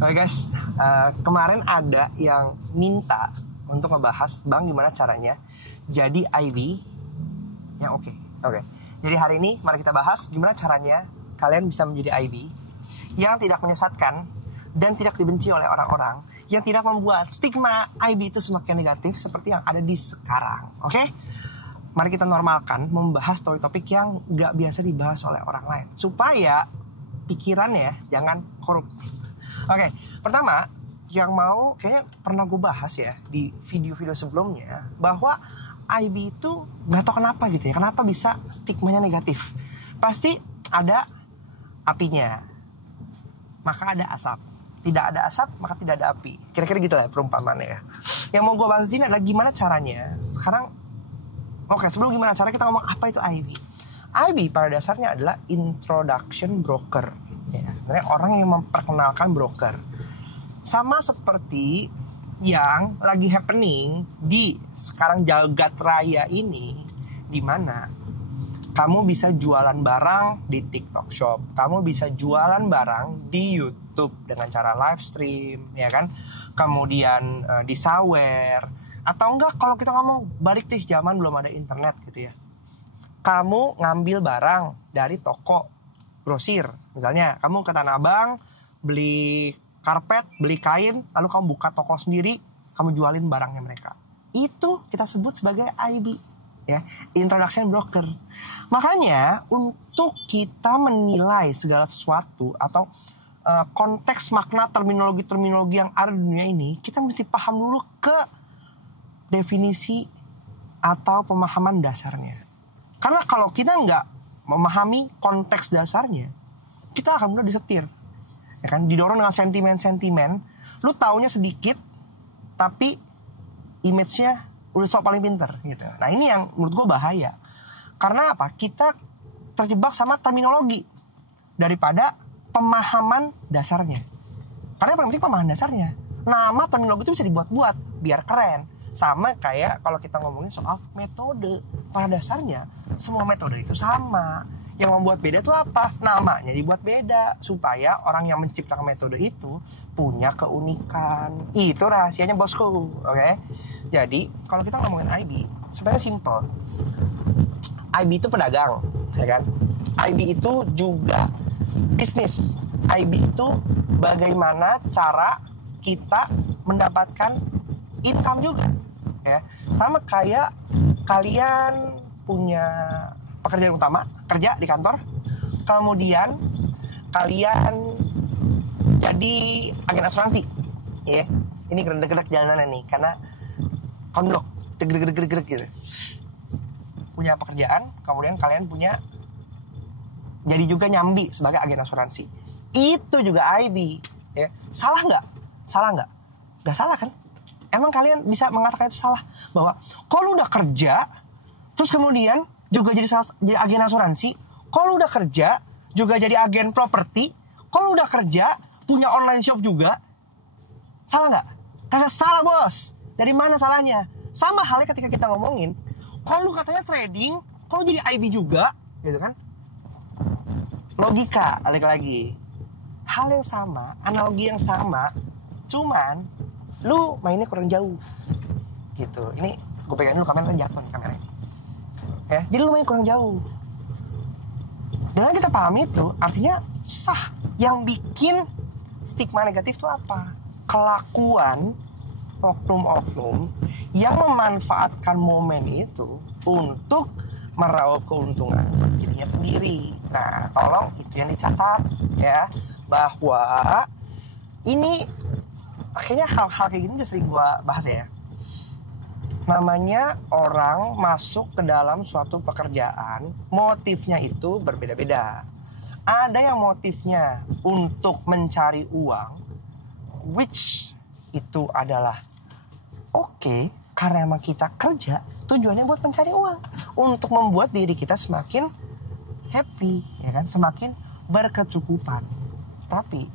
Oke guys, kemarin ada yang minta untuk ngebahas Bang gimana caranya jadi IB yang oke. Jadi hari ini mari kita bahas gimana caranya kalian bisa menjadi IB yang tidak menyesatkan dan tidak dibenci oleh orang-orang, yang tidak membuat stigma IB itu semakin negatif seperti yang ada di sekarang. Oke? Mari kita normalkan membahas topik-topik yang gak biasa dibahas oleh orang lain supaya pikirannya jangan korup. Oke, pertama yang mau kayaknya pernah gue bahas ya di video-video sebelumnya bahwa IB itu nggak tahu kenapa gitu ya, kenapa bisa stigmanya negatif. Pasti ada apinya, maka ada asap. Tidak ada asap, maka tidak ada api. Kira-kira gitu lah perumpamannya ya. Yang mau gue bahas di sini adalah gimana caranya. Sekarang, oke, sebelum gimana cara kita ngomong apa itu IB. IB pada dasarnya adalah introduction broker. Ya, sebenarnya orang yang memperkenalkan broker. Sama seperti yang lagi happening di sekarang jagat raya ini, di mana kamu bisa jualan barang di TikTok Shop, kamu bisa jualan barang di YouTube dengan cara live stream, ya kan? Kemudian di sawer, atau enggak kalau kita ngomong balik deh zaman belum ada internet gitu ya. Kamu ngambil barang dari toko grosir, misalnya kamu ke Tanah Abang beli karpet, beli kain, lalu kamu buka toko sendiri, kamu jualin barangnya mereka. Itu kita sebut sebagai IB, ya, introduction broker. Makanya untuk kita menilai segala sesuatu atau konteks makna terminologi-terminologi yang ada di dunia ini, kita mesti paham dulu ke definisi atau pemahaman dasarnya. Karena kalau kita nggak memahami konteks dasarnya, kita akan mudah disetir, ya kan? Didorong dengan sentimen-sentimen, lu taunya sedikit, tapi image-nya udah sok paling pinter gitu. Nah ini yang menurut gue bahaya. Karena apa? Kita terjebak sama terminologi daripada pemahaman dasarnya. Karena yang paling penting pemahaman dasarnya. Nama terminologi itu bisa dibuat-buat biar keren. Sama kayak kalau kita ngomongin soal metode. Pada dasarnya semua metode itu sama. Yang membuat beda itu apa? Namanya dibuat beda supaya orang yang menciptakan metode itu punya keunikan. Itu rahasianya bosku, oke? Jadi kalau kita ngomongin IB sebenarnya simple. IB itu pedagang, ya kan? IB itu juga bisnis. IB itu bagaimana cara kita mendapatkan income juga, ya. Sama kayak kalian punya pekerjaan utama, kerja di kantor, kemudian kalian jadi agen asuransi, ya. Ini gedek-gedek jalanan nih, karena konblok, gedek-gedek gitu. Punya pekerjaan, kemudian kalian punya jadi juga nyambi sebagai agen asuransi. Itu juga IB, ya. Salah nggak? Salah nggak? Nggak salah kan? Emang kalian bisa mengatakan itu salah? Bahwa kalau udah kerja, terus kemudian juga jadi agen asuransi, kalau udah kerja juga jadi agen properti, kalau udah kerja punya online shop juga, salah nggak? Kagak salah bos. Dari mana salahnya? Sama halnya ketika kita ngomongin, kalau lu katanya trading, kalau jadi IB juga, gitu kan? Logika, balik lagi. Hal yang sama, analogi yang sama, cuman lu mainnya kurang jauh gitu. Ini gue pegang dulu kameranya, jatuh nih kameranya, ya. Jadi lu main kurang jauh. Dengan kita paham itu artinya sah. Yang bikin stigma negatif itu apa? Kelakuan oknum-oknum yang memanfaatkan momen itu untuk meraup keuntungan dirinya sendiri. Nah tolong itu yang dicatat ya, bahwa ini akhirnya hal-hal kayak gini udah sering gue bahas ya. Namanya orang masuk ke dalam suatu pekerjaan, motifnya itu berbeda-beda. Ada yang motifnya untuk mencari uang, which itu adalah oke, karena emang kita kerja tujuannya buat mencari uang, untuk membuat diri kita semakin happy, ya kan, semakin berkecukupan. Tapi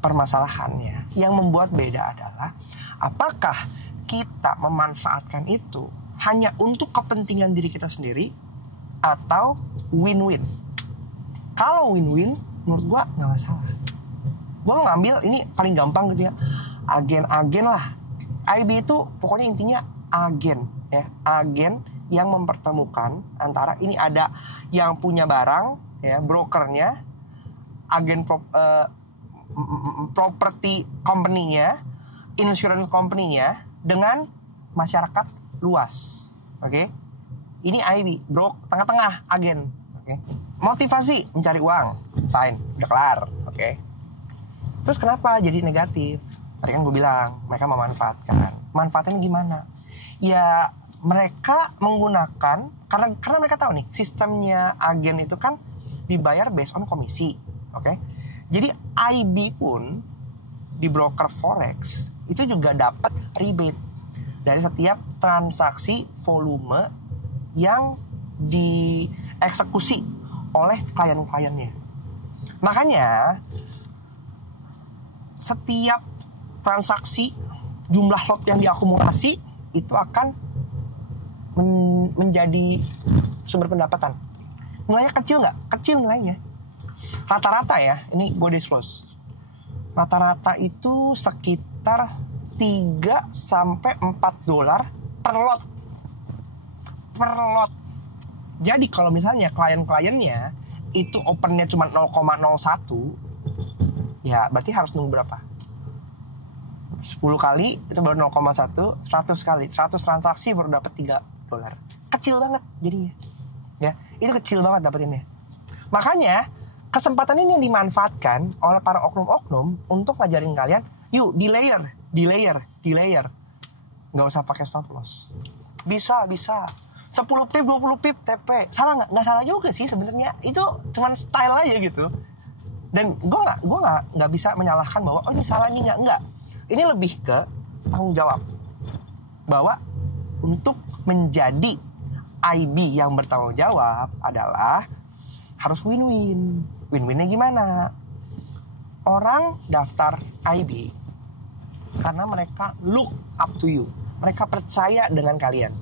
permasalahannya yang membuat beda adalah apakah kita memanfaatkan itu hanya untuk kepentingan diri kita sendiri atau win-win. Kalau win-win menurut gue gak masalah. gue ngambil ini paling gampang gitu ya, agen-agen lah. IB itu pokoknya intinya agen ya, agen yang mempertemukan antara ini ada yang punya barang ya, brokernya, agen property company-nya, insurance company-nya dengan masyarakat luas. Oke. Ini IB, tengah-tengah agen. Oke. Motivasi mencari uang. Fine, udah kelar. Oke. Terus kenapa jadi negatif? Tadi kan gue bilang mereka memanfaatkan. Manfaatnya gimana? Ya mereka menggunakan karena mereka tahu nih sistemnya agen itu kan dibayar based on komisi. Oke. Jadi IB pun di broker forex itu juga dapat rebate dari setiap transaksi volume yang dieksekusi oleh klien-kliennya. Makanya setiap transaksi jumlah lot yang diakumulasi itu akan menjadi sumber pendapatan. Nilainya kecil nggak? Kecil nilainya. Rata-rata ya, ini gue disclose. Rata-rata itu sekitar 3-4 dolar per lot. Per lot. Jadi kalau misalnya klien-kliennya itu opennya cuma 0,01, ya berarti harus nunggu berapa? 10 kali itu baru 0,1, 100 kali, 100 transaksi baru dapat 3 dolar. Kecil banget jadinya. Ya, itu kecil banget dapetinnya. Makanya kesempatan ini yang dimanfaatkan oleh para oknum-oknum untuk ngajarin kalian, yuk di layer. Nggak usah pakai stop loss. Bisa. 10 pip, 20 pip, TP. Salah nggak? Nggak salah juga sih sebenarnya. Itu cuman style aja gitu. Dan gue nggak bisa menyalahkan bahwa oh ini salah nih, nggak. Ini lebih ke tanggung jawab. Bahwa untuk menjadi IB yang bertanggung jawab adalah harus win-win. Win-winnya gimana? Orang daftar IB karena mereka look up to you. Mereka percaya dengan kalian.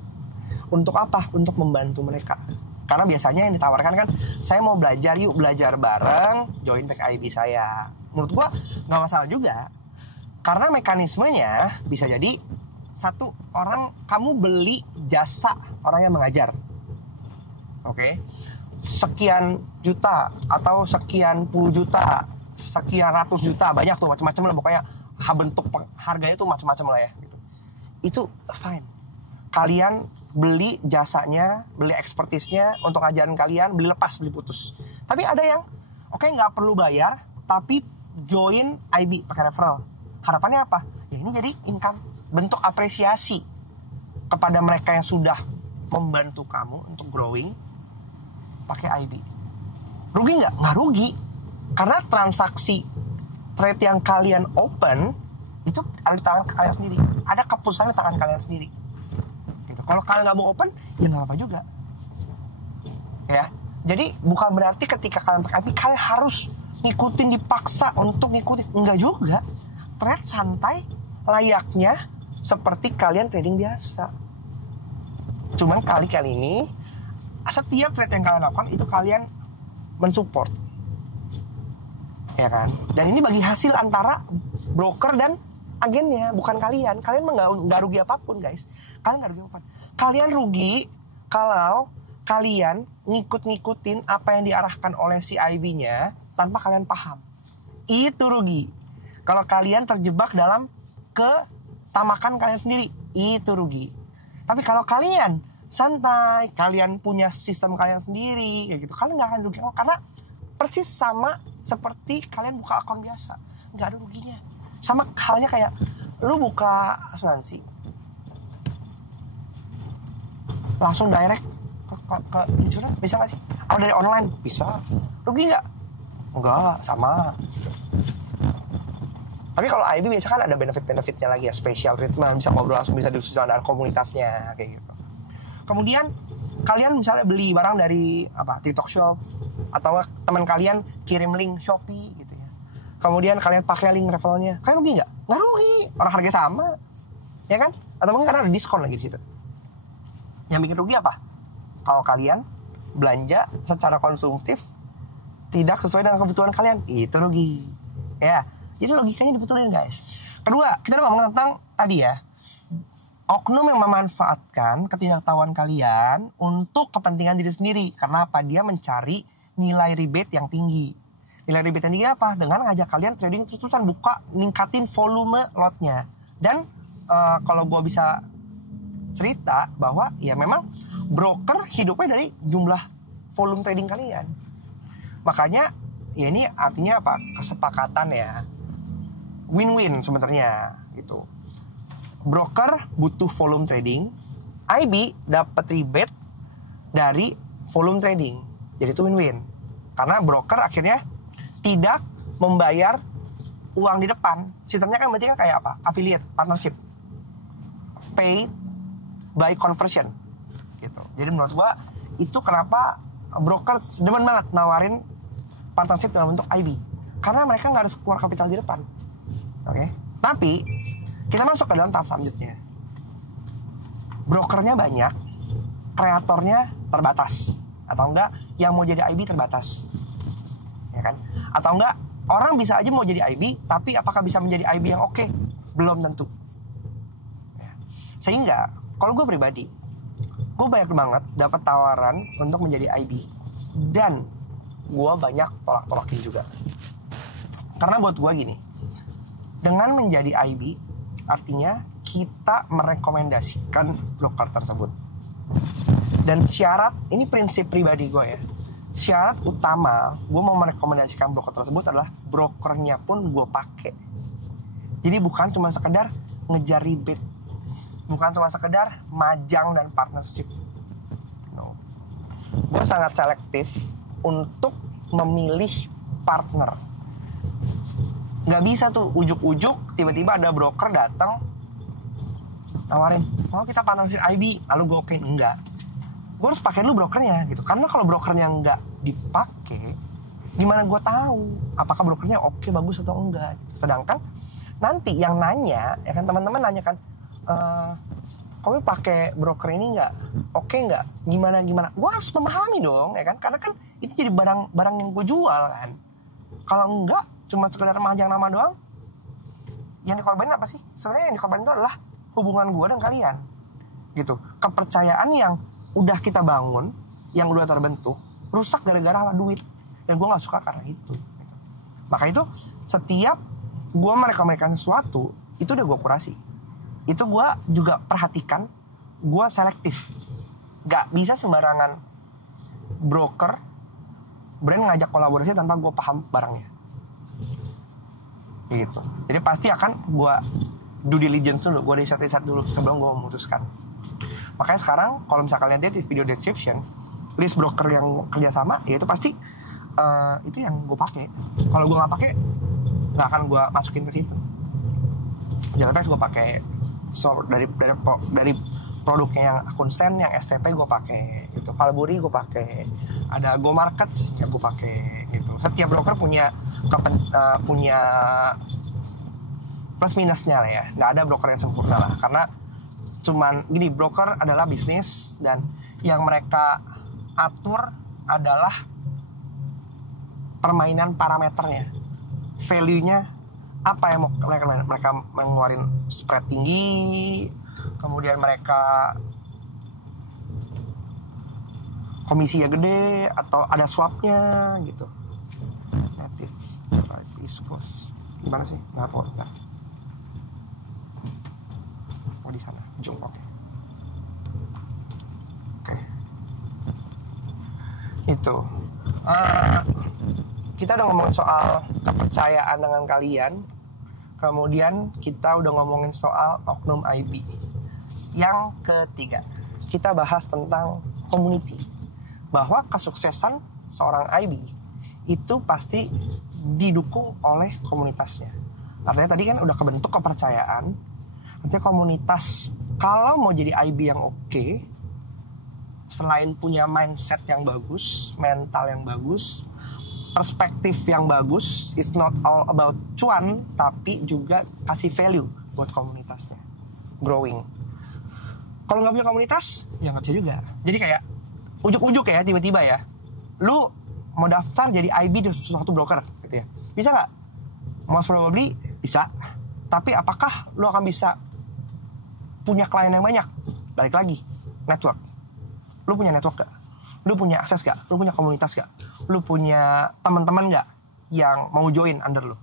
Untuk apa? Untuk membantu mereka. Karena biasanya yang ditawarkan kan, saya mau belajar, yuk belajar bareng, join pack IB saya. Menurut gua nggak masalah juga. Karena mekanismenya bisa jadi satu orang, kamu beli jasa orang yang mengajar. Oke. Sekian juta atau sekian puluh juta, sekian ratus juta, banyak tuh macam-macam lah pokoknya. Bentuk harganya tuh macam-macam lah ya gitu. Itu fine. Kalian beli jasanya, beli expertise-nya untuk ajaran kalian, beli lepas, beli putus. Tapi ada yang oke, nggak perlu bayar, tapi join IB pakai referral. Harapannya apa? Ya ini jadi income, bentuk apresiasi kepada mereka yang sudah membantu kamu untuk growing pakai IB. Rugi nggak? Nggak rugi. Karena transaksi trade yang kalian open itu ada di tangan kalian sendiri. Ada keputusan di tangan kalian sendiri. Gitu. Kalau kalian nggak mau open, ya nggak apa juga. Ya. Jadi bukan berarti ketika kalian pakai IB kalian harus ngikutin, dipaksa untuk ngikutin. Enggak juga. Trade santai layaknya seperti kalian trading biasa. Cuman kali ini setiap trade yang kalian lakukan itu kalian mensupport, ya kan? Dan ini bagi hasil antara broker dan agennya, bukan kalian. Kalian nggak rugi apapun, guys. Kalian nggak rugi apapun. Kalian rugi kalau kalian ngikutin apa yang diarahkan oleh si IB-nya tanpa kalian paham. Itu rugi. Kalau kalian terjebak dalam ketamakan kalian sendiri, itu rugi. Tapi kalau kalian santai, kalian punya sistem kalian sendiri, kayak gitu, kalian nggak akan rugi. Karena persis sama seperti kalian buka akun biasa, nggak ada ruginya. Sama halnya kayak lu buka asuransi, langsung direct ke insurance, bisa nggak sih? Oh dari online bisa, rugi nggak? Enggak, sama. Tapi kalau IB biasa kan ada benefit-benefitnya lagi ya, special treatment, bisa ngobrol langsung, bisa diskusi dengan komunitasnya kayak gitu. Kemudian kalian misalnya beli barang dari TikTok Shop, atau teman kalian kirim link Shopee gitu ya. Kemudian kalian pakai link referralnya, kalian rugi nggak? Nggak rugi, orang harga sama, ya kan? Atau mungkin karena ada diskon lagi di situ. Yang bikin rugi apa? Kalau kalian belanja secara konsumtif tidak sesuai dengan kebutuhan kalian, itu rugi. Ya. Jadi logikanya dibetulin guys. Kedua, kita udah ngomong tentang tadi ya, oknum yang memanfaatkan ketidaktahuan kalian untuk kepentingan diri sendiri. Karena apa? Dia mencari nilai rebate yang tinggi. Nilai rebate yang tinggi apa? Dengan ngajak kalian trading terus-terusan, buka, ningkatin volume lotnya. Dan kalau gue bisa cerita bahwa ya memang broker hidupnya dari jumlah volume trading kalian. Makanya ya ini artinya apa? Kesepakatan ya. Win-win sebenarnya gitu. Broker butuh volume trading, IB dapat rebate dari volume trading. Jadi itu win-win. Karena broker akhirnya tidak membayar uang di depan. Sistemnya kan berarti kayak apa? Affiliate, partnership. Pay by conversion gitu. Jadi menurut gua itu kenapa broker demen banget nawarin partnership dalam bentuk IB. Karena mereka nggak harus keluar kapital di depan. Oke. Tapi kita masuk ke dalam tahap selanjutnya. Brokernya banyak, kreatornya terbatas, atau enggak yang mau jadi IB terbatas, ya kan? Atau enggak orang bisa aja mau jadi IB, tapi apakah bisa menjadi IB yang oke? Belum tentu. Ya. Sehingga kalau gue pribadi, gue banyak banget dapat tawaran untuk menjadi IB, dan gue banyak tolak-tolakin juga. Karena buat gue gini, dengan menjadi IB artinya kita merekomendasikan broker tersebut. Dan syarat, ini prinsip pribadi gue ya, syarat utama gue mau merekomendasikan broker tersebut adalah brokernya pun gue pakai. Jadi bukan cuma sekedar ngejar rebate, bukan cuma sekedar majang dan partnership. No. Gue sangat selektif untuk memilih partner. Nggak bisa tuh ujuk-ujuk tiba-tiba ada broker datang nawarin, oh kita partnership IB, lalu gue okein. Enggak, gue harus pakai dulu brokernya gitu. Karena kalau brokernya nggak dipakai, gimana gue tahu apakah brokernya oke, bagus atau enggak gitu. Sedangkan nanti yang nanya ya kan, teman-teman nanya kan, kamu pakai broker ini nggak oke nggak, gimana, gue harus memahami dong ya kan, karena kan itu jadi barang yang gue jual kan. Kalau enggak cuma sekedar majang nama doang, yang dikorbanin apa sih? Sebenarnya yang dikorbanin itu adalah hubungan gue dan kalian gitu. Kepercayaan yang udah kita bangun, yang udah terbentuk, rusak gara-gara duit. Dan gue gak suka karena itu. Maka itu setiap gue merekomendasikan sesuatu, itu udah gue kurasi. Itu gue juga perhatikan, gue selektif. Gak bisa sembarangan broker brand ngajak kolaborasi tanpa gue paham barangnya gitu. Jadi pasti akan gue due diligence dulu, gue riset dulu sebelum gue memutuskan. Makanya sekarang kalau misalkan kalian lihat di video description list broker yang kerjasama, ya itu pasti itu yang gue pakai. Kalau gue nggak pakai, nggak akan gue masukin ke situ. Jelas gue pakai dari produknya yang akun Sen, yang STP gue pakai gitu. Valbury gue pakai, ada Go Markets ya gue pakai gitu. Setiap broker punya plus minusnya lah ya. Nggak ada broker yang sempurna lah, karena cuman gini, broker adalah bisnis dan yang mereka atur adalah permainan parameternya, value-nya apa yang mau mereka mengeluarin spread tinggi, kemudian mereka komisinya gede atau ada swapnya gitu. Native Viscos gimana sih? Nggak tahu. Oh di sana, jom. Oke. Itu. Kita udah ngomongin soal kepercayaan dengan kalian. Kemudian kita udah ngomongin soal oknum IB. Yang ketiga, kita bahas tentang community. Bahwa kesuksesan seorang IB itu pasti didukung oleh komunitasnya. Artinya tadi kan udah kebentuk kepercayaan. Artinya komunitas, kalau mau jadi IB yang oke, selain punya mindset yang bagus, mental yang bagus, perspektif yang bagus, it's not all about cuan, tapi juga kasih value buat komunitasnya, growing. Kalau nggak punya komunitas, ya nggak bisa juga. Jadi kayak ujuk-ujuk ya, tiba-tiba ya, lu mau daftar jadi IB di suatu broker, gitu ya, bisa nggak? most probably bisa. Tapi apakah lu akan bisa punya klien yang banyak? Balik lagi, network. Lu punya network gak? Lu punya akses gak? Lu punya komunitas gak? Lu punya teman-teman gak yang mau join under lu?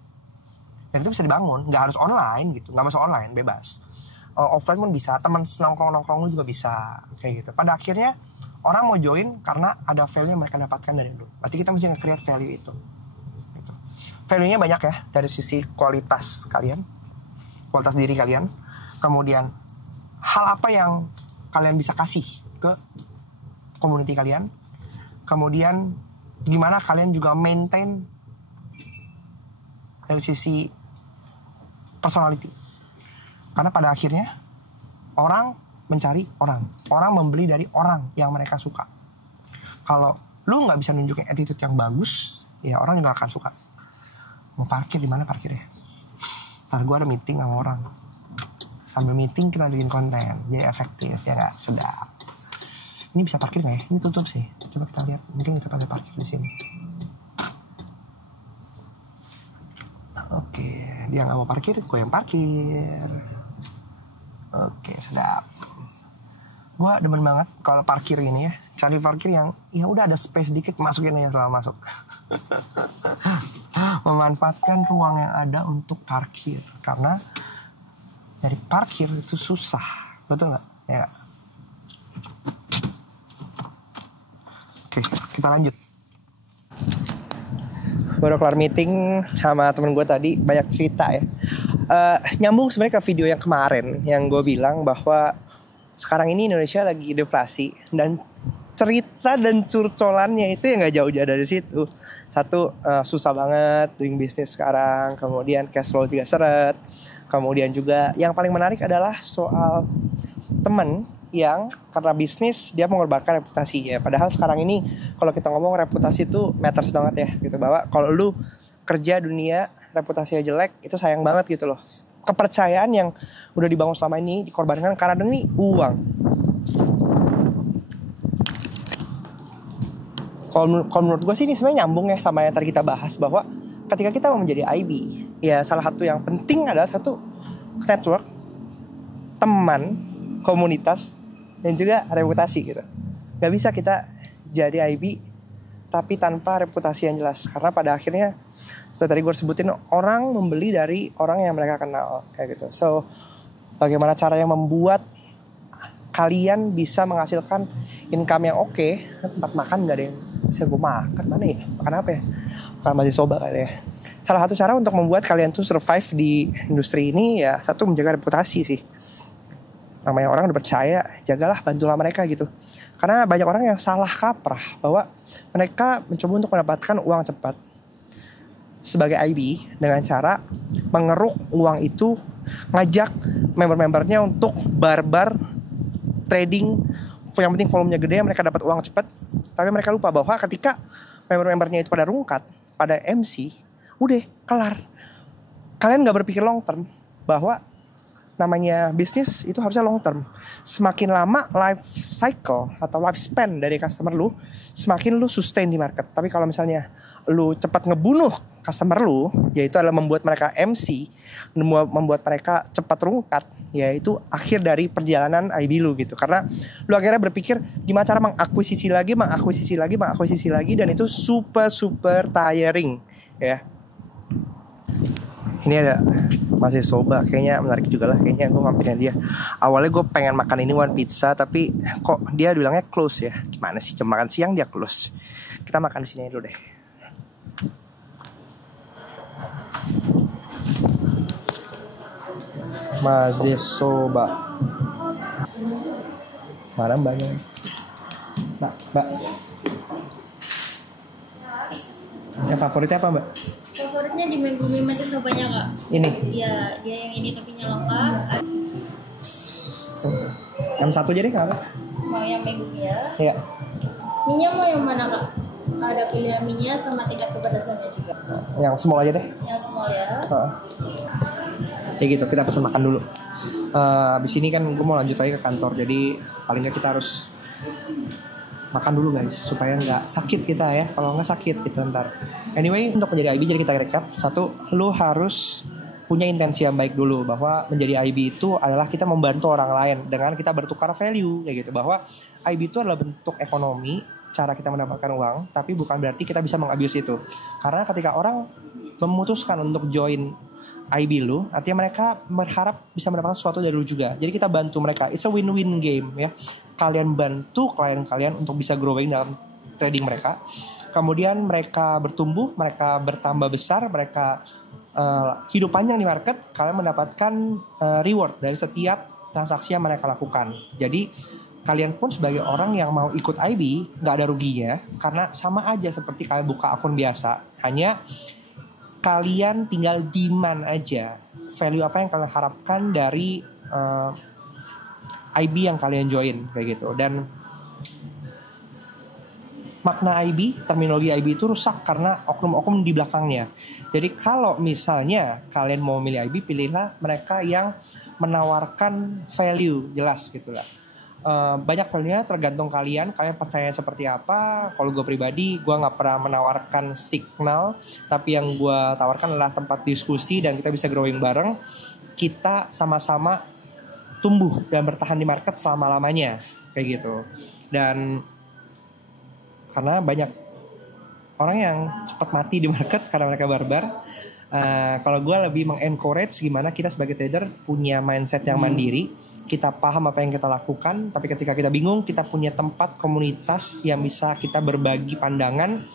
Dan itu bisa dibangun, gak harus online gitu. Gak masuk online, bebas. Offline pun bisa, teman nongkrong-nongkrong lu juga bisa. Kayak gitu. Pada akhirnya orang mau join karena ada value yang mereka dapatkan dari lu. Berarti kita mesti nge-create value itu gitu. Value-nya banyak ya. Dari sisi kualitas kalian, kualitas diri kalian. Kemudian hal apa yang kalian bisa kasih ke community kalian. Kemudian gimana kalian juga maintain dari sisi personality. Karena pada akhirnya orang mencari orang. Orang membeli dari orang yang mereka suka. Kalau lu nggak bisa nunjukin attitude yang bagus, ya orang juga akan suka. Mau parkir di mana parkirnya? Ntar gue ada meeting sama orang. Sambil meeting kita bikin konten, jadi efektif ya nggak? Sedap. Ini bisa parkir nggak ya? Ini tutup sih. Coba kita lihat. Mungkin kita pakai parkir di sini. Oke, dia nggak mau parkir, gue yang parkir. Oke, sedap. Gue demen banget kalau parkir ini ya. Cari parkir yang ya udah ada space dikit, masukin aja setelah masuk. Memanfaatkan ruang yang ada untuk parkir. Karena dari parkir itu susah. Betul nggak? Ya. Oke, kita lanjut. Baru kelar meeting sama temen gue tadi, banyak cerita ya. Nyambung sebenarnya ke video yang kemarin yang gue bilang bahwa sekarang ini Indonesia lagi deflasi, dan cerita dan curcolannya itu yang nggak jauh-jauh dari situ. Satu, susah banget doing bisnis sekarang, kemudian cash flow juga seret, kemudian juga yang paling menarik adalah soal temen yang karena bisnis dia mengorbankan reputasi ya. Padahal sekarang ini kalau kita ngomong reputasi itu matters banget ya gitu, bahwa kalau lu kerja dunia reputasinya jelek itu sayang banget gitu loh. Kepercayaan yang udah dibangun selama ini dikorbankan karena demi uang. Kalau menurut gue sih ini sebenarnya nyambung ya sama yang tadi kita bahas, bahwa ketika kita mau menjadi IB, ya salah satu yang penting adalah satu network, teman, komunitas, dan juga reputasi gitu. Gak bisa kita jadi IB tapi tanpa reputasi yang jelas. Karena pada akhirnya seperti tadi gue sebutin, orang membeli dari orang yang mereka kenal kayak gitu. So bagaimana caranya membuat kalian bisa menghasilkan income yang oke. Tempat makan gak ada yang bisa gue makan, mana ya? Makan apa ya? Makan masih soba kali ya. Salah satu cara untuk membuat kalian tuh survive di industri ini ya satu, menjaga reputasi sih. Namanya orang udah percaya, jagalah, bantulah mereka gitu. Karena banyak orang yang salah kaprah bahwa mereka mencoba untuk mendapatkan uang cepat sebagai IB dengan cara mengeruk uang itu, ngajak member-membernya untuk barbar trading, yang penting volumenya gede, mereka dapat uang cepat. Tapi mereka lupa bahwa ketika member-membernya itu pada rungkat, pada MC, udah kelar. Kalian gak berpikir long term bahwa namanya bisnis itu harusnya long term. Semakin lama life cycle atau lifespan dari customer lu, semakin lu sustain di market. Tapi kalau misalnya lu cepat ngebunuh customer lu, yaitu adalah membuat mereka MC, membuat mereka cepat rungkat, yaitu akhir dari perjalanan IB lu gitu. Karena lu akhirnya berpikir gimana cara mengakuisisi lagi, dan itu super tiring ya. Ini ada masih soba, kayaknya menarik juga lah, kayaknya gue mampirin dia. Awalnya gue pengen makan ini one pizza, tapi kok dia bilangnya close ya. Gimana sih, jam makan siang dia close. Kita makan di sini dulu deh. Masih soba. Mana mbaknya? Mbak. Yang favoritnya apa mbak? Favoritnya di Megumi masih sobanya kak. Ini? Iya, dia yang ini toppingnya lengkap. Yang satu jadi kak? Mau yang Megumi ya? Iya. Mie-nya mau yang mana kak? Ada pilihan mie-nya sama tingkat kepedasannya juga. Yang small aja deh. Yang small ya. Ya gitu, kita pesan makan dulu. Abis ini kan gue mau lanjut lagi ke kantor, jadi paling nggak kita harus makan dulu guys supaya nggak sakit kita ya. Kalau nggak sakit kita ntar. Anyway, untuk menjadi IB jadi kita recap. Satu, lu harus punya intensi yang baik dulu bahwa menjadi IB itu adalah kita membantu orang lain dengan kita bertukar value kayak gitu, bahwa IB itu adalah bentuk ekonomi, cara kita mendapatkan uang, tapi bukan berarti kita bisa mengabuse itu. Karena ketika orang memutuskan untuk join IB lu, artinya mereka berharap bisa mendapatkan sesuatu dari lu juga. Jadi kita bantu mereka. It's a win-win game ya. Kalian bantu klien kalian untuk bisa growing dalam trading mereka. Kemudian mereka bertumbuh, mereka bertambah besar, mereka hidup panjang di market. Kalian mendapatkan reward dari setiap transaksi yang mereka lakukan. Jadi kalian pun sebagai orang yang mau ikut IB nggak ada ruginya, karena sama aja seperti kalian buka akun biasa. Hanya kalian tinggal demand aja value apa yang kalian harapkan dari IB yang kalian join kayak gitu. Dan makna IB, terminologi IB itu rusak karena oknum-oknum di belakangnya. Jadi kalau misalnya kalian mau milih IB, pilihlah mereka yang menawarkan value jelas gitu lah. Banyak value-nya tergantung kalian percaya seperti apa. Kalau gue pribadi, gue nggak pernah menawarkan signal, tapi yang gue tawarkan adalah tempat diskusi dan kita bisa growing bareng. Kita sama-sama tumbuh dan bertahan di market selama-lamanya kayak gitu. Dan karena banyak orang yang cepat mati di market karena mereka barbar. Kalau gue lebih mengencourage gimana kita sebagai trader punya mindset yang mandiri. Kita paham apa yang kita lakukan, tapi ketika kita bingung, kita punya tempat komunitas yang bisa kita berbagi pandangan.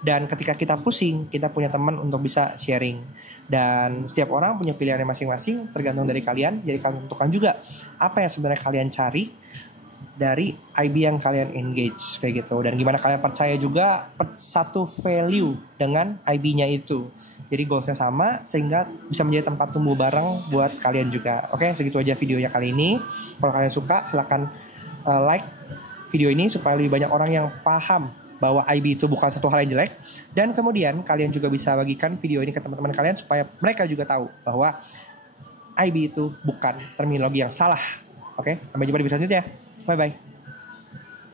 Dan ketika kita pusing, kita punya teman untuk bisa sharing. Dan setiap orang punya pilihannya masing-masing, tergantung dari kalian. Jadi kalian tentukan juga apa yang sebenarnya kalian cari dari IB yang kalian engage kayak gitu. Dan gimana kalian percaya juga satu value dengan IB-nya itu. Jadi goalsnya sama sehingga bisa menjadi tempat tumbuh bareng buat kalian juga. Oke, segitu aja videonya kali ini. Kalau kalian suka silahkan like video ini supaya lebih banyak orang yang paham bahwa IB itu bukan satu hal yang jelek. Dan kemudian kalian juga bisa bagikan video ini ke teman-teman kalian supaya mereka juga tahu bahwa IB itu bukan terminologi yang salah. Oke, sampai jumpa di video selanjutnya. Bye-bye.